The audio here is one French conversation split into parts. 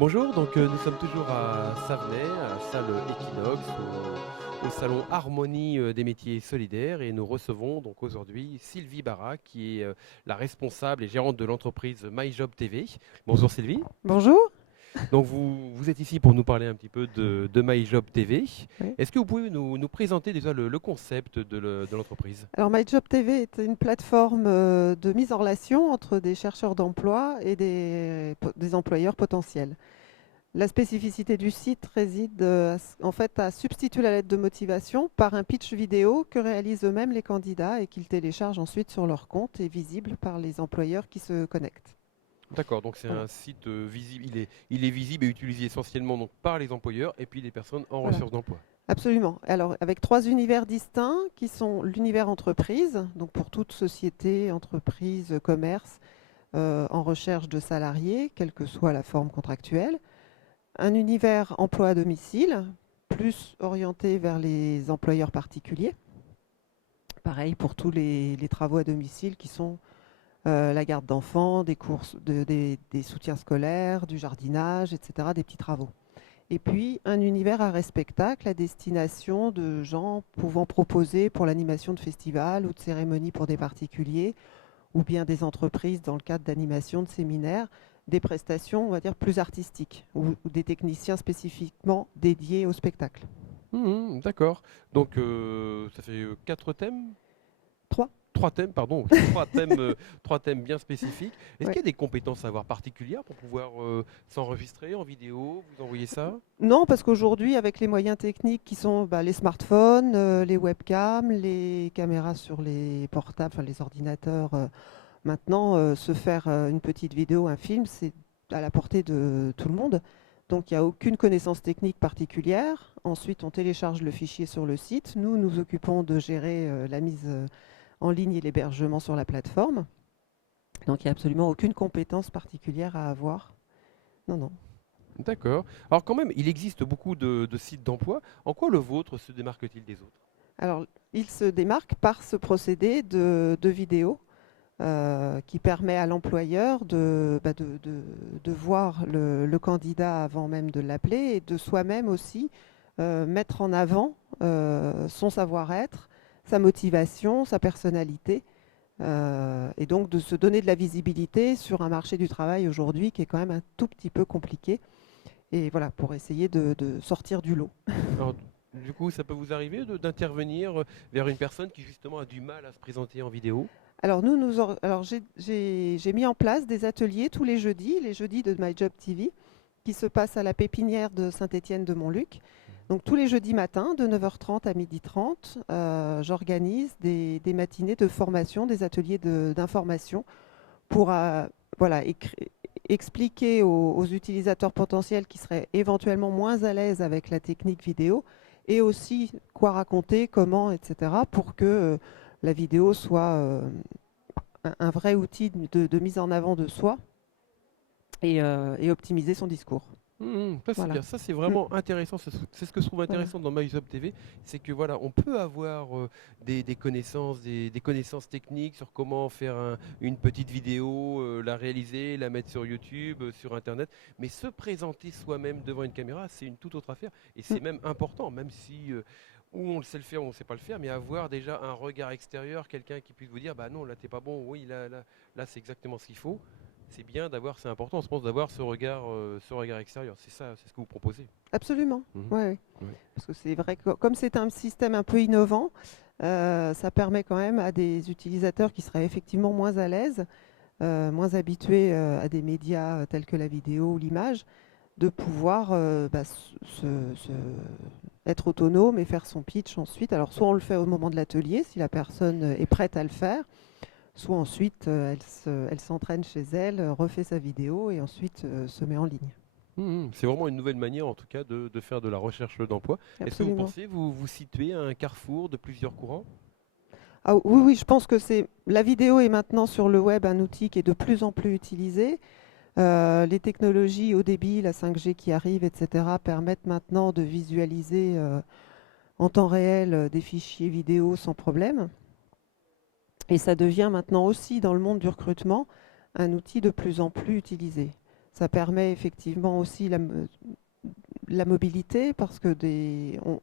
Bonjour, nous sommes toujours à Savenay, à la salle Equinox, au salon Harmonie des métiers solidaires, et nous recevons donc aujourd'hui Sylvie Barra, qui est la responsable et gérante de l'entreprise MyJob TV. Bonjour Sylvie. Bonjour. Donc vous êtes ici pour nous parler un petit peu de MyJob TV. Oui. Est-ce que vous pouvez nous présenter déjà le concept de l'entreprise? Alors MyJob TV est une plateforme de mise en relation entre des chercheurs d'emploi et des employeurs potentiels. La spécificité du site réside en fait à substituer la lettre de motivation par un pitch vidéo que réalisent eux-mêmes les candidats et qu'ils téléchargent ensuite sur leur compte et visible par les employeurs qui se connectent. D'accord, donc c'est Voilà. un site visible, il est visible et utilisé essentiellement donc, par les employeurs et puis les personnes en Voilà. recherche d'emploi. Absolument. Alors, avec trois univers distincts qui sont l'univers entreprise, donc pour toute société, entreprise, commerce, en recherche de salariés, quelle que soit la forme contractuelle. Un univers emploi à domicile, plus orienté vers les employeurs particuliers. Pareil pour tous les travaux à domicile qui sont la garde d'enfants, des courses, des soutiens scolaires, du jardinage, etc., des petits travaux. Et puis un univers art et spectacle à destination de gens pouvant proposer pour l'animation de festivals ou de cérémonies pour des particuliers, ou bien des entreprises dans le cadre d'animation de séminaires, des prestations, on va dire, plus artistiques, ou des techniciens spécifiquement dédiés au spectacle. D'accord. Donc ça fait quatre thèmes? Trois. Trois thèmes, pardon. Trois thèmes bien spécifiques. Est-ce Ouais. qu'il y a des compétences à avoir particulières pour pouvoir s'enregistrer en vidéo, vous envoyer ça? Non, parce qu'aujourd'hui, avec les moyens techniques qui sont les smartphones, les webcams, les caméras sur les portables, enfin les ordinateurs, maintenant, se faire une petite vidéo, un film, c'est à la portée de tout le monde. Donc, il n'y a aucune connaissance technique particulière. Ensuite, on télécharge le fichier sur le site. Nous nous occupons de gérer la mise en ligne et l'hébergement sur la plateforme. Donc, il n'y a absolument aucune compétence particulière à avoir. Non, non. D'accord. Alors quand même, il existe beaucoup de sites d'emploi. En quoi le vôtre se démarque-t-il des autres? Alors, il se démarque par ce procédé de vidéo qui permet à l'employeur de voir le candidat avant même de l'appeler et de soi-même aussi mettre en avant son savoir-être, sa motivation, sa personnalité, et donc de se donner de la visibilité sur un marché du travail aujourd'hui qui est quand même un tout petit peu compliqué. Et voilà, pour essayer de sortir du lot. Alors, du coup, ça peut vous arriver d'intervenir vers une personne qui justement a du mal à se présenter en vidéo? Alors alors j'ai mis en place des ateliers tous les jeudis de My Job TV, qui se passent à la pépinière de Saint-Étienne de Montluc. Donc tous les jeudis matins, de 9h30 à 12h30, j'organise des matinées de formation, des ateliers d'information pour voilà, expliquer aux utilisateurs potentiels qui seraient éventuellement moins à l'aise avec la technique vidéo et aussi quoi raconter, comment, etc. pour que la vidéo soit un vrai outil de mise en avant de soi et optimiser son discours. Ça c'est Voilà. bien, ça c'est Mm. vraiment intéressant, c'est ce que je trouve Voilà. intéressant dans MyJob TV, c'est que voilà, on peut avoir des connaissances, des connaissances techniques sur comment faire une petite vidéo, la réaliser, la mettre sur YouTube, sur Internet, mais se présenter soi-même devant une caméra, c'est une toute autre affaire, et Mm. c'est même important, même si ou on le sait le faire ou on ne sait pas le faire, mais avoir déjà un regard extérieur, quelqu'un qui puisse vous dire, bah non, là t'es pas bon, oui, là c'est exactement ce qu'il faut. C'est bien d'avoir, c'est important, je pense, d'avoir ce regard extérieur. C'est ça, c'est ce que vous proposez. Absolument. Mhm. Ouais, ouais. Ouais. Parce que c'est vrai que comme c'est un système un peu innovant, ça permet quand même à des utilisateurs qui seraient effectivement moins à l'aise, moins habitués à des médias tels que la vidéo ou l'image, de pouvoir être autonome et faire son pitch ensuite. Alors soit on le fait au moment de l'atelier, si la personne est prête à le faire, soit ensuite elle s'entraîne chez elle, refait sa vidéo et ensuite se met en ligne. C'est vraiment une nouvelle manière, en tout cas, de faire de la recherche d'emploi. Est-ce que vous Absolument. pensez vous vous situez à un carrefour de plusieurs courants? Ah oui, oui, je pense que la vidéo est maintenant sur le web un outil qui est de plus en plus utilisé. Les technologies haut débit, la 5G qui arrive, etc., permettent maintenant de visualiser en temps réel des fichiers vidéo sans problème. Et ça devient maintenant aussi dans le monde du recrutement un outil de plus en plus utilisé. Ça permet effectivement aussi la mobilité parce que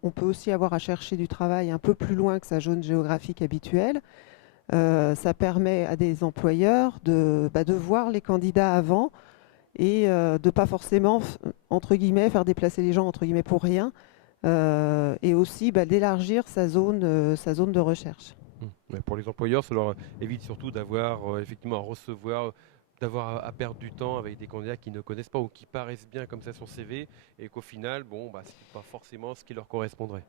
on peut aussi avoir à chercher du travail un peu plus loin que sa zone géographique habituelle. Ça permet à des employeurs de voir les candidats avant et de ne pas forcément, entre guillemets, faire déplacer les gens entre guillemets pour rien, et aussi d'élargir sa zone de recherche. Ouais, pour les employeurs, ça leur évite surtout d'avoir effectivement à recevoir, d'avoir à perdre du temps avec des candidats qui ne connaissent pas ou qui paraissent bien comme ça sur CV et qu'au final, bon, bah, c'est pas forcément ce qui leur correspondrait.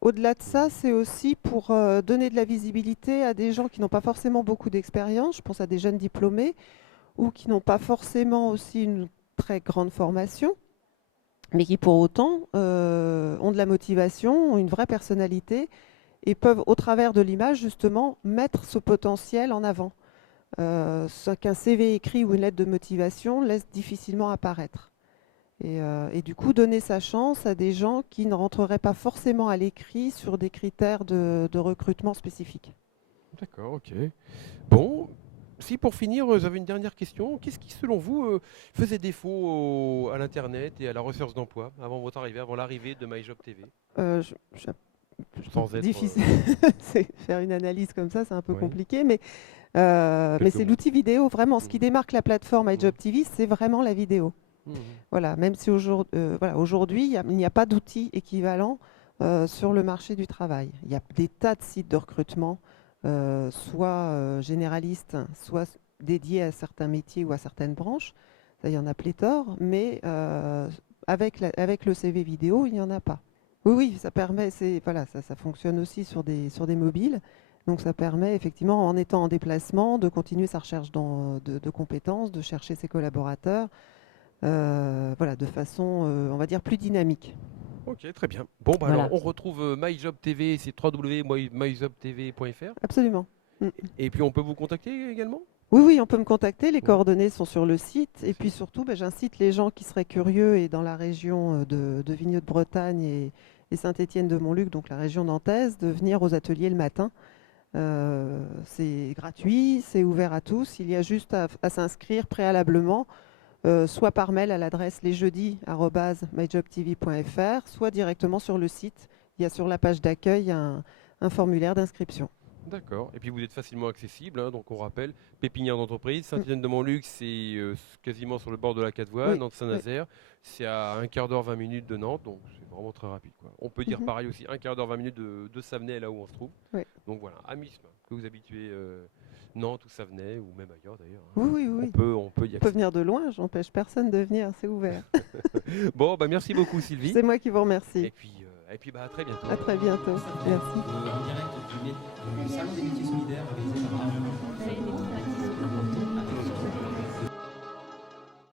Au-delà de ça, c'est aussi pour donner de la visibilité à des gens qui n'ont pas forcément beaucoup d'expérience. Je pense à des jeunes diplômés ou qui n'ont pas forcément aussi une très grande formation, mais qui pour autant ont de la motivation, ont une vraie personnalité et peuvent, au travers de l'image, justement, mettre ce potentiel en avant. Ce qu'un CV écrit ou une lettre de motivation laisse difficilement apparaître. Et du coup, donner sa chance à des gens qui ne rentreraient pas forcément à l'écrit sur des critères de recrutement spécifiques. D'accord, ok. Bon, si pour finir, j'avais une dernière question. Qu'est-ce qui, selon vous, faisait défaut à l'Internet et à la recherche d'emploi avant votre arrivée, avant l'arrivée de MyJob TV? Euh, je- je- Sans être... Difficile. Faire une analyse comme ça, c'est un peu Oui. compliqué, mais Quelques c'est mots. l'outil vidéo. Vraiment, ce qui Mhm. démarque la plateforme Mhm. MyJobTV, c'est vraiment la vidéo. Mhm. Voilà, même si aujourd'hui, il n'y a pas d'outil équivalent sur le marché du travail. Il y a des tas de sites de recrutement, soit généralistes, soit dédiés à certains métiers ou à certaines branches. Ça, il y en a pléthore, mais avec le CV vidéo, il n'y en a pas. Oui, oui, ça permet, voilà, ça fonctionne aussi sur des mobiles. Donc ça permet effectivement, en étant en déplacement, de continuer sa recherche de compétences, de chercher ses collaborateurs, voilà, de façon, on va dire, plus dynamique. Ok, très bien. Bon, bah alors, Voilà, on retrouve MyJob TV, c'est www.myjobtv.fr. absolument. Mm. Et puis, on peut vous contacter également? Oui, oui, on peut me contacter. Les Oui. coordonnées sont sur le site. Et puis surtout, j'incite les gens qui seraient curieux et dans la région de Vigneux de Bretagne et Saint-Étienne-de-Montluc, donc la région nantaise, de venir aux ateliers le matin. C'est gratuit, c'est ouvert à tous. Il y a juste à s'inscrire préalablement, soit par mail à l'adresse lesjeudis@myjobtv.fr, soit directement sur le site. Il y a sur la page d'accueil un formulaire d'inscription. D'accord. Et puis, vous êtes facilement accessible, hein, donc on rappelle, pépinière d'entreprise, Mm. Saint-Étienne-de-Montluc, c'est quasiment sur le bord de la Catois, Oui, oui. Nantes-Saint-Nazaire, c'est à un quart d'heure, 20 minutes de Nantes, donc c'est vraiment très rapide, quoi. On peut dire Mhm. pareil aussi, un quart d'heure, 20 minutes de Savenay, là où on se trouve. Oui. Donc voilà, Amisme, que vous habituez Nantes ou Savenay, ou même ailleurs d'ailleurs, hein, Oui, oui, oui. on peut y On peut accéder. venir de loin, j'empêche personne de venir, c'est ouvert. Bon, bah merci beaucoup Sylvie, C'est moi qui vous remercie. et puis bah, à très bientôt. À très bientôt. Merci. En direct